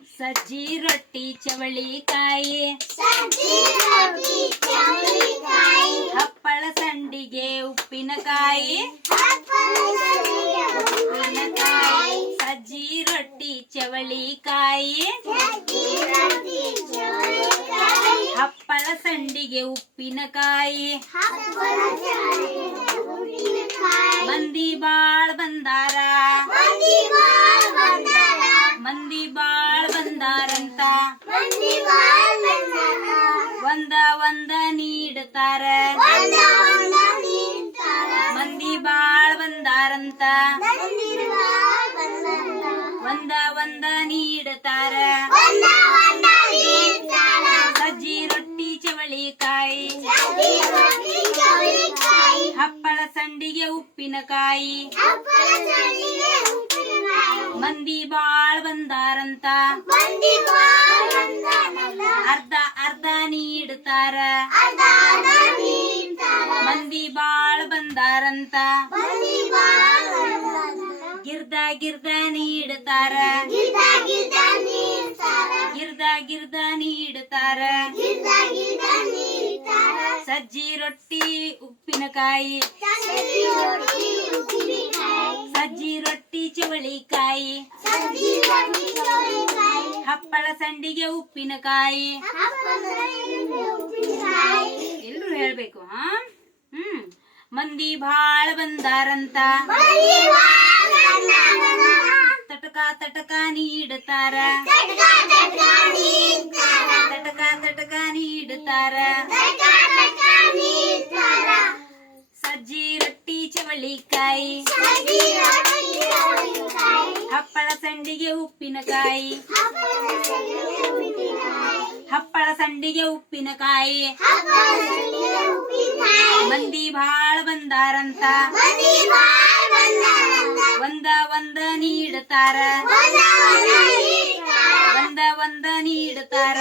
ಸಜ್ಜಿ ರೊಟ್ಟಿ ಚವಳಿಕಾಯಿ ಹಪ್ಪಳ ಸಂಡಿಗೆ ಉಪ್ಪಿನಕಾಯಿ. ಉಪ್ಪಿನಕಾಯಿ. ಸಜ್ಜಿ ರೊಟ್ಟಿ ಚವಳಿಕಾಯಿ ಹಪ್ಪಳ ಸಂಡಿಗೆ ಉಪ್ಪಿನಕಾಯಿ. ಮಂದಿ ಬಾಳ್ ಬಂದಾರ. ಮಂದಿ ಬಾಳ್ ಬಂದಾರಂತ. ಒಂದ ಒಂದ ನೀಡ್ತಾರ. ಮಂದಿ ಬಾಳ್ ಬಂದಾರಂತ. ಒಂದ ಒಂದ ನೀಡ್ತಾರ. ಸಜ್ಜಿ ರೊಟ್ಟಿ ಚವಳಿಕಾಯಿ ಹಪ್ಪಳ ಸಂಡಿಗೆ ಉಪ್ಪಿನಕಾಯಿ. ಮಂದಿ ಬಾಳ್ ಬಂದಾರಂತ. ಅರ್ಧ ಅರ್ಧ ನೀಡ್ತಾರ ಮಂದಿ ಬಾಳ್ ಬಂದಾರಂತ. ಗಿರ್ದ ಗಿರ್ದ ನೀಡ್ತಾರ ಗಿರ್ದ ಗಿರ್ದ ನೀಡ್ತಾರ ಸಜ್ಜಿ ರೊಟ್ಟಿ ಉಪ್ಪಿನಕಾಯಿ. ರೊಟ್ಟಿ ಚವಳಿಕಾಯಿ ಹಪ್ಪಳ ಸಂಡಿಗೆ ಉಪ್ಪಿನಕಾಯಿ. ಎಲ್ರು ಹೇಳ್ಬೇಕು ಹಾ? ಹ್ಮ್. ಮಂದಿ ಬಾಳ ಬಂದಾರಂತ. ತಟಕ ತಟಕ ನೀಡ್ತಾರ. ಕಾಯಿ ಹಪ್ಪಳ ಸಂಡಿಗೆ ಉಪ್ಪಿನಕಾಯಿ. ಹಪ್ಪಳ ಸಂಡಿಗೆ ಉಪ್ಪಿನಕಾಯಿ. ಮಂದಿ ಭಾಳ ಬಂದಾರಂತ. ಒಂದ ಒಂದ ನೀಡತಾರ. ಒಂದ ಒಂದ ನೀಡತಾರ.